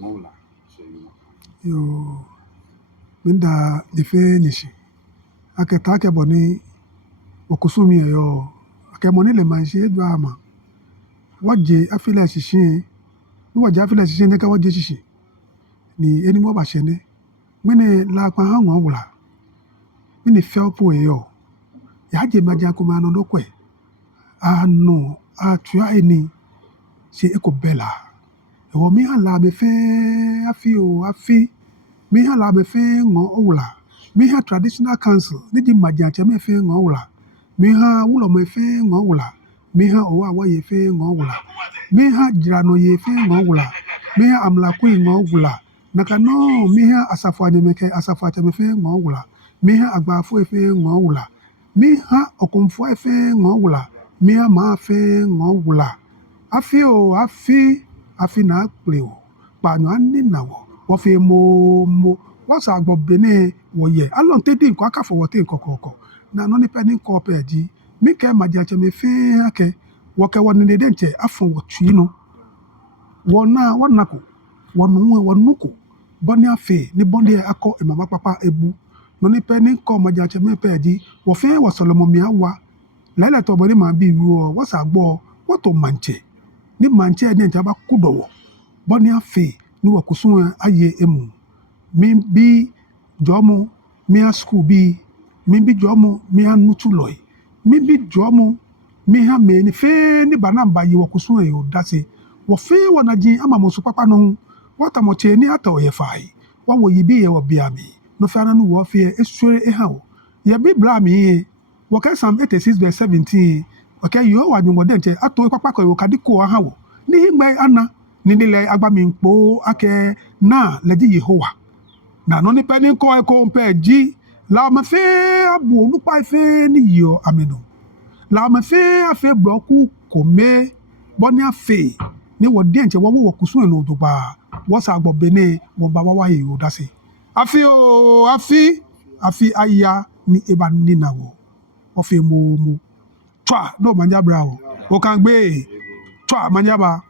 ngula sheyuma yo minda nife nishi aketake boni wakusumi yo akemoni le manshi edwa ama waje afile shishin ni waje afile shishin neka waje shishi ni eni mo ba shene mene la kwa ha ngula mini felpo yo ya je maja kuma no dokwe ano atua eni si eko bela ewo mi ala me fe afi mi ala me fe ngo owula mi ha traditional council ni di maja che me fe ngo owula mi ha wulo me fe ngo owula mi ha owa wa ye fe ngo owula mi ha jirano ye fe ngo owula mi ha amla ku ngo owula naka no mi ha asafu anyemeke asafu acheme fe ngo owula mi ha agbafo fe ngo owula mi ha okunfo fe ngo owula mi ha ma fe ngo owula afi na akple o panyo ani na wo fe mo wasa agbo bene wo ye alon te din ko akafo wo te kokoko na no ni peni ko pe di mi ke maja che me fe ake wo ke woni de nche afo wo tui no wona wonako wonuko boni afe ni boni akọ mama papa ebu no ni peni ko maja che me pe di wo fe wo solomo mi awa lele to boni ma bi ru o wasa agbo wo to manche ni manche ne nja ba kudowo boni afe ni wakusun aye emu mi bi jomo mi a school bi mi bi jomo mi a nutuloi mi bi jomo mi ha me ni fe ni banamba yi wakusun e o dase wo fe wona ji ama musu papa no wata mo che ni ata o ye fai wa wo yi bi ye wo bia mi no fa na no wo fe esure e ha wo ye bi bra mi wo ka Psalm 86 verse 17 okay yo wa nyumo de nche ato papa ko yo kadiko ha wo ni ngbe ana ni le agbami npo ake na leji Yehowa na no ni peni ko e ko mpe ji la ma fe abu olupa fe ni yo amenu la ma fe afe bloku kome boni afe ni wo de nche wo kusun enu odoba wo sa agbo bene wo ba wa ye o dase afi aya ni eba ni na wo o fe mo twa no manja bra o kan gbe twa manja ba